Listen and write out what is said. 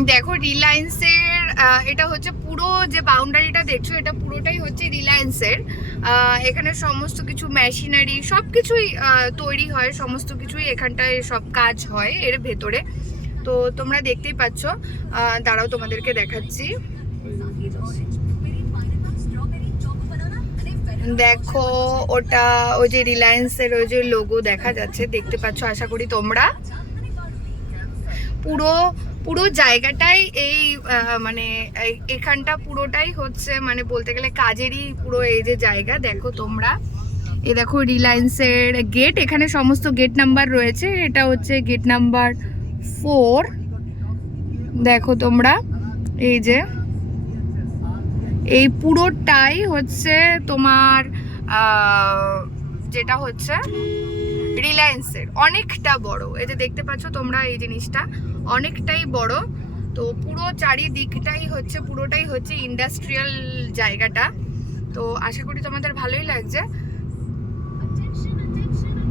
দেখো রিলায়েন্সের এটা হচ্ছে পুরো যে বাউন্ডারিটা দেখছো এটা পুরোটাই হচ্ছে রিলায়েন্সের। এখানে সমস্ত কিছু মেশিনারি সব কিছুই তৈরি হয়, সমস্ত কিছুই এখানটায় সব কাজ হয় এর ভেতরে। তো তোমরা দেখতেই পাচ্ছ, দাঁড়াও তোমাদেরকে দেখাচ্ছি। দেখো ওটা ওই যে রিলায়েন্সের ওই যে লোগো দেখা যাচ্ছে, দেখতে পাচ্ছ আশা করি তোমরা। পুরো পুরো জায়গাটাই এই মানে এখানটা পুরোটাই হচ্ছে মানে বলতে গেলে কাজেরই পুরো এই যে জায়গা। দেখো তোমরা, এই দেখো রিলায়েন্সের গেট, এখানে সমস্ত গেট নাম্বার রয়েছে। এটা হচ্ছে গেট নাম্বার 4। দেখো তোমরা, এই যে এই পুরোটাই হচ্ছে তোমার যেটা হচ্ছে রিলায়েন্সের, অনেকটা বড়। এই যে দেখতে পাচ্ছ তোমরা এই জিনিসটা অনেকটাই বড়। তো পুরো চারিদিকটাই হচ্ছে পুরোটাই হচ্ছে ইন্ডাস্ট্রিয়াল জায়গাটা। তো আশা করি তোমাদের ভালোই লাগছে।